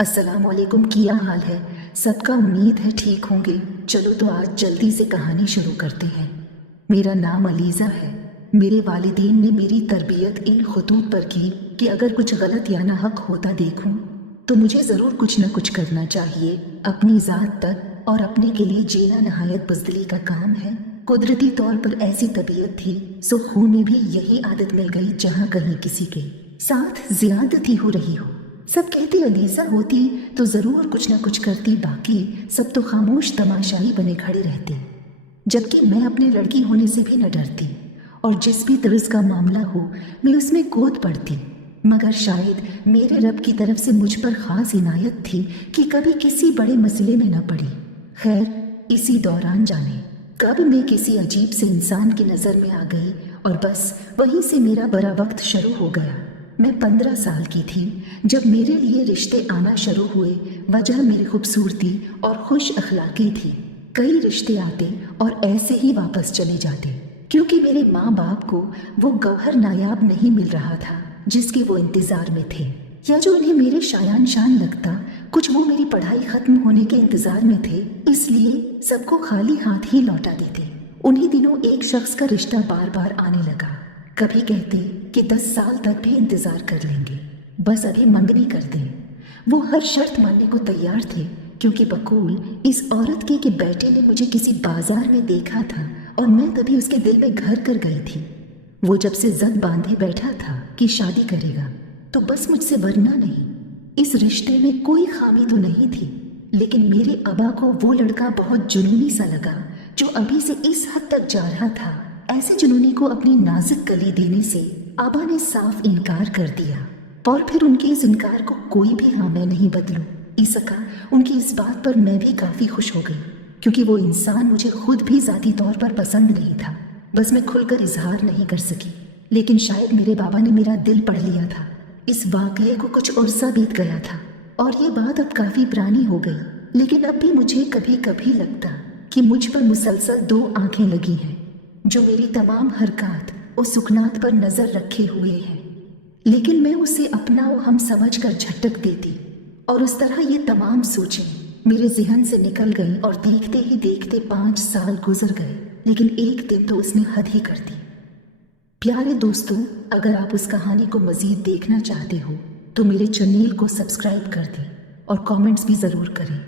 अस्सलामुअलैकुम। क्या हाल है सबका? उम्मीद है ठीक होंगे। चलो तो आज जल्दी से कहानी शुरू करते हैं। मेरा नाम अलीज़ा है। मेरे वालिदैन ने मेरी तरबियत इन खतूत पर की कि अगर कुछ गलत या नाहक होता देखूं तो मुझे ज़रूर कुछ न कुछ करना चाहिए। अपनी ज़ात तक और अपने के लिए जीना नहायत बुज़दिली का काम है। कुदरती तौर पर ऐसी तबीयत थी, सो खून में भी यही आदत मिल गई जहाँ कहीं किसी के साथ ज़्यादती हो रही हो। सब कहते अलीज़ा होती तो ज़रूर कुछ न कुछ करती, बाकी सब तो खामोश तमाशाई बने खड़े रहते। जबकि मैं अपने लड़की होने से भी न डरती और जिस भी तर्ज का मामला हो मैं उसमें कूद पड़ती। मगर शायद मेरे रब की तरफ से मुझ पर ख़ास इनायत थी कि कभी किसी बड़े मसले में न पड़ी। खैर, इसी दौरान जाने कब मैं किसी अजीब से इंसान की नज़र में आ गई और बस वहीं से मेरा बड़ा वक्त शुरू हो गया। मैं 15 साल की थी जब मेरे लिए रिश्ते आना शुरू हुए। वजह मेरी खूबसूरती और खुश अखलाकी थी। कई रिश्ते आते और ऐसे ही वापस चले जाते क्योंकि मेरे माँ बाप को वो गौहर नायाब नहीं मिल रहा था जिसके वो इंतज़ार में थे, या जो उन्हें मेरे शायान शान लगता। कुछ वो मेरी पढ़ाई ख़त्म होने के इंतज़ार में थे, इसलिए सबको खाली हाथ ही लौटा देते। उन्हीं दिनों एक शख्स का रिश्ता बार बार आने लगा। कभी कहते कि 10 साल तक भी इंतज़ार कर लेंगे, बस अभी मंगनी कर दें। वो हर शर्त मानने को तैयार थे क्योंकि बकूल इस औरत के कि बेटे ने मुझे किसी बाजार में देखा था और मैं तभी उसके दिल में घर कर गई थी। वो जब से जद बांधे बैठा था कि शादी करेगा तो बस मुझसे वरना नहीं। इस रिश्ते में कोई खामी तो नहीं थी, लेकिन मेरे अबा को वो लड़का बहुत जुनूनी सा लगा जो अभी से इस हद तक जा रहा था। ऐसे जुनूनी को अपनी नाजुक कली देने से आबा ने साफ इनकार कर दिया और फिर उनके इस इनकार को कोई भी हाँ मैं नहीं बदलूं ई सका। उनकी इस बात पर मैं भी काफ़ी खुश हो गई क्योंकि वो इंसान मुझे खुद भी ज़ाती तौर पर पसंद नहीं था। बस मैं खुलकर इजहार नहीं कर सकी, लेकिन शायद मेरे बाबा ने मेरा दिल पढ़ लिया था। इस वाक़ये को कुछ अरसा बीत गया था और ये बात अब काफ़ी पुरानी हो गई, लेकिन अब भी मुझे कभी कभी लगता कि मुझ पर मुसलसल 2 आंखें लगी हैं जो मेरी तमाम हरकत और सुकनात पर नज़र रखे हुए हैं। लेकिन मैं उसे अपना वो हम समझ कर झटक देती और उस तरह ये तमाम सोचें मेरे जहन से निकल गई और देखते ही देखते 5 साल गुजर गए, लेकिन एक दिन तो उसने हद ही कर दी। प्यारे दोस्तों, अगर आप उस कहानी को मज़ीद देखना चाहते हो तो मेरे चैनल को सब्सक्राइब कर दें और कमेंट्स भी ज़रूर करें।